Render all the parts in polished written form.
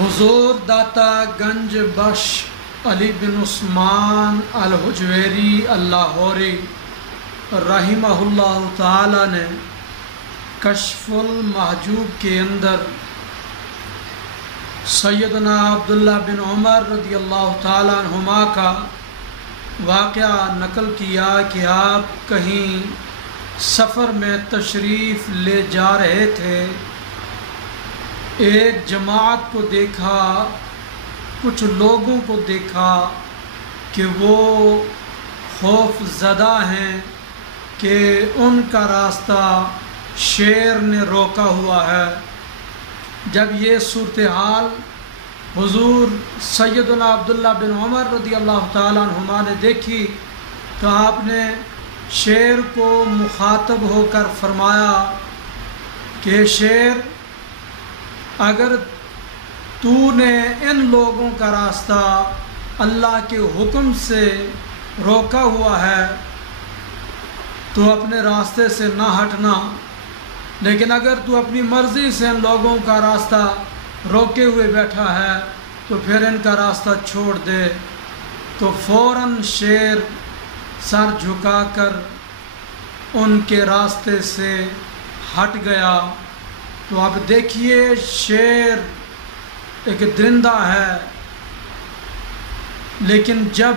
حضور داتا گنج بخش علی بن عثمان الحجویری اللاہوری رحمہ اللہ تعالی نے کشف المحجوب کے اندر سیدنا عبداللہ بن عمر رضی اللہ تعالیٰ عنہما کا واقعہ نقل کیا کہ آپ کہیں سفر میں تشریف لے جا رہے تھے، ایک جماعت کو دیکھا، کچھ لوگوں کو دیکھا کہ وہ خوف زدہ ہیں کہ ان کا راستہ شیر نے روکا ہوا ہے۔ جب یہ صورتحال حضور سیدنا عبداللہ بن عمر رضی اللہ تعالیٰ عنہما نے دیکھی تو آپ نے شیر کو مخاطب ہو کر فرمایا کہ شیر، اگر تو نے ان لوگوں کا راستہ اللہ کے حکم سے روکا ہوا ہے تو اپنے راستے سے نہ ہٹنا، لیکن اگر تو اپنی مرضی سے ان لوگوں کا راستہ روکے ہوئے بیٹھا ہے تو پھر ان کا راستہ چھوڑ دے۔ تو فوراً شیر سر جھکا کر ان کے راستے سے ہٹ گیا۔ تو اب دیکھیے، شیر ایک درندہ ہے، لیکن جب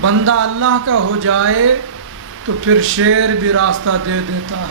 بندہ اللہ کا ہو جائے تو پھر شیر بھی راستہ دے دیتا ہے۔